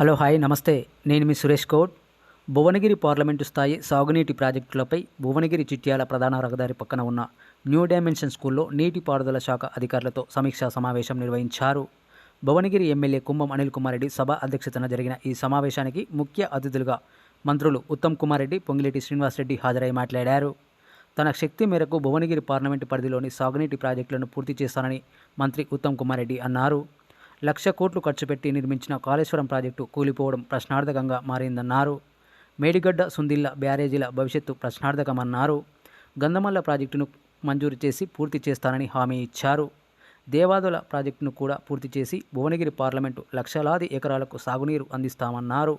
Hello hi నమస్తే. నేను మీ సురేష్ కౌడ్ భువనగిరి పార్లమెంటు స్థాయి సాగునీటి ప్రాజెక్టులపై భువనగిరి చిట్యాల ప్రధాన రహదారి పక్కన ఉన్న న్యూ డైమెన్షన్ స్కూల్లో నీటిపారుదల శాఖ అధికారులతో సమీక్షా సమావేశం నిర్వహించారు. భువనగిరి ఎమ్మెల్యే కుంభం అనిల్ కుమార్ రెడ్డి సభ అధ్యక్షతన జరిగిన ఈ సమావేశానికి ముఖ్య అతిథులుగా మంత్రులు ఉత్తమ్ కుమార్ రెడ్డి పొంగిలేటి శ్రీనివాసరెడ్డి హాజరై మాట్లాడారు. తన శక్తి మేరకు భువనగిరి పార్లమెంటు పరిధిలోని సాగునీటి ప్రాజెక్టులను పూర్తి చేస్తానని మంత్రి ఉత్తమ్ కుమార్ రెడ్డి అన్నారు. లక్ష కోట్లు ఖర్చు పెట్టి నిర్మించిన కాళేశ్వరం ప్రాజెక్టు కూలిపోవడం ప్రశ్నార్థకంగా మారిందన్నారు. మేడిగడ్డ సుందిల్ల బ్యారేజీల భవిష్యత్తు ప్రశ్నార్థకమన్నారు. గంధమల్ల ప్రాజెక్టును మంజూరు చేసి పూర్తి చేస్తానని హామీ ఇచ్చారు. దేవాదుల ప్రాజెక్టును కూడా పూర్తి చేసి భువనగిరి పార్లమెంటు లక్షలాది ఎకరాలకు సాగునీరు అందిస్తామన్నారు.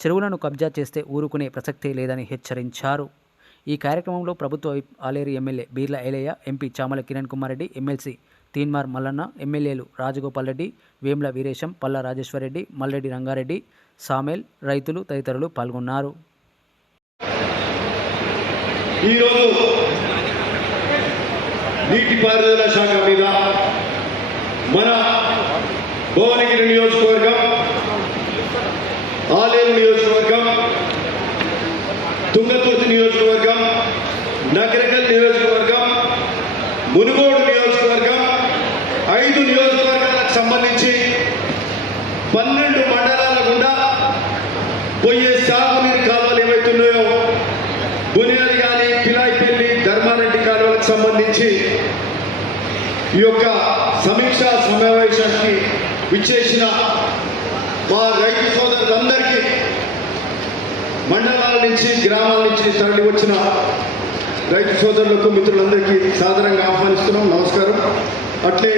చెరువులను కబ్జా చేస్తే ఊరుకునే ప్రసక్తే లేదని హెచ్చరించారు. ఈ కార్యక్రమంలో ప్రభుత్వ Aleru MLA Beerla Ilaiah MP Chamala Kiran Kumar Reddy MLC Teenmaar Mallanna ఎమ్మెల్యేలు రాజగోపాల్ రెడ్డి వేముల వీరేశం పల్ల రాజేశ్వరరెడ్డి మల్లెడ్డి రంగారెడ్డి సామేల్ రైతులు తదితరులు పాల్గొన్నారు. ఈరోజు నీటిపారుదల శాఖ మీద మన భువనగిరి నియోజకవర్గం ఆలేరు నియోజకవర్గం తుంగతుర్తి నియోజకవర్గం నగరకల్ నియోజకవర్గం మునుగోడు నియోజకవర్గాలకు సంబంధించి పన్నెండు మండలాల గుండా పోయే సాగునీరు కాలువలు ఏవైతున్నాయో బునియాది కానీ పిలాయిపల్లి ధర్మారెడ్డి కాలువలకు సంబంధించి ఈ యొక్క సమీక్షా సమావేశానికి విచ్చేసిన మా రైతు సోదరులందరికీ మండలాల నుంచి గ్రామాల నుంచి తరలి వచ్చిన రైతు సోదరులకు మిత్రులందరికీ సాధారణంగా ఆహ్వానిస్తున్నాం. నమస్కారం. అట్లే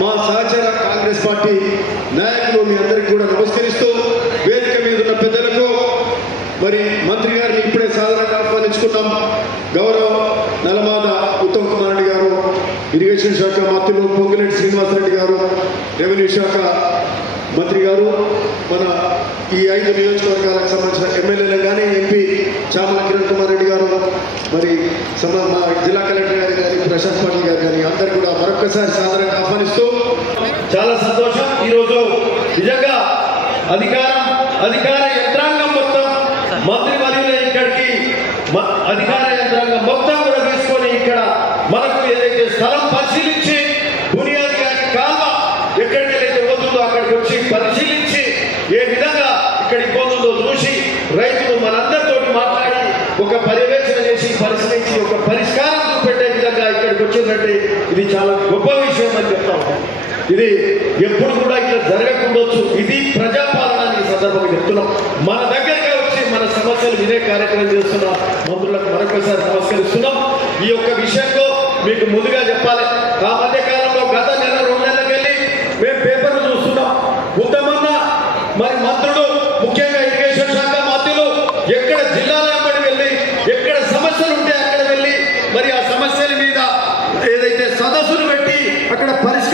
మా సహచర కాంగ్రెస్ పార్టీ నాయకులు మీ అందరికీ కూడా నమస్కరిస్తూ వేదిక మీద ఉన్న పెద్దలకు మరి మంత్రి గారిని ఇప్పుడే సాధారణంగా ఆహ్వానించుకున్నాం గౌరవ నలమాద ఉత్తమ్ కుమార్ రెడ్డి గారు ఇరిగేషన్ శాఖ మంత్రులు పొంగిరెడ్డి శ్రీనివాసరెడ్డి గారు రెవెన్యూ శాఖ మంత్రి గారు మన ఈ ఐదు నియోజకవర్గాలకు సంబంధించిన ఎమ్మెల్యేలు కానీ ఎంపీ చామల కిరణ్ కుమార్ రెడ్డి గారు మరి సమ మా జిల్లా కలెక్టర్ గారు కానీ ప్రశాంత్ పాటిల్ గారు కానీ అందరు కూడా మరొకసారి సాధారణంగా ఆహ్వానిస్తూ చాలా సంతోషం. ఈరోజు నిజంగా అధికారం అధికార యంత్రాంగం మొత్తం మంత్రి మరియు ఇక్కడికి మ- అధికార యంత్రాంగం మొత్తం కూడా తీసుకొని ఇక్కడ మనకు ఏదైతే స్థలం పరిశీలించి బునియాది గారి కాల్వ ఎక్కడికైతే పోతుందో అక్కడికి వచ్చి పరిశీలించి ఏ విధంగా ఇక్కడికి పోతుందో చూసి రైతులు మనందరితో మాట్లాడి ఒక పర్యవేక్షణ చేసి పరిశీలించి ఒక పరిష్కారం చూపెట్టే విధంగా ఇక్కడికి వచ్చిందంటే ఇది చాలా గొప్ప విషయం అని చెప్తా ఇది ఎప్పుడు కూడా ఇట్లా జరగకుండొచ్చు ఇది ప్రజాపాలన ఈ సందర్భంగా చెప్తున్నాం. మన దగ్గరగా వచ్చి మన సమస్యలు వినే కార్యక్రమం చేస్తున్న మంత్రులకు మరొకసారి నమస్కరిస్తున్నాం. ఈ యొక్క విషయంలో మీకు ముందుగా చెప్పాలి. ఆ మధ్య కాలంలో గత నెల రెండు నెలలకు వెళ్ళి మేము పేపర్లు చూస్తున్నాం ఉత్తమన్న మరి మంత్రులు ముఖ్యంగా ఇరిగేషన్ శాఖ మంత్రులు ఎక్కడ జిల్లాల వెంబడి వెళ్ళి ఎక్కడ సమస్యలు ఉంటే అక్కడ వెళ్ళి మరి ఆ సమస్యల మీద సదస్సును పెట్టి అక్కడ పరిస్థితి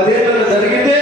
పదేళ్ళలో జరిగితే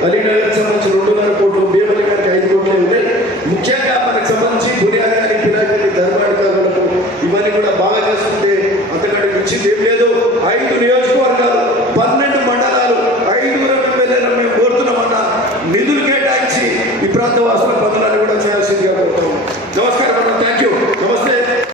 a little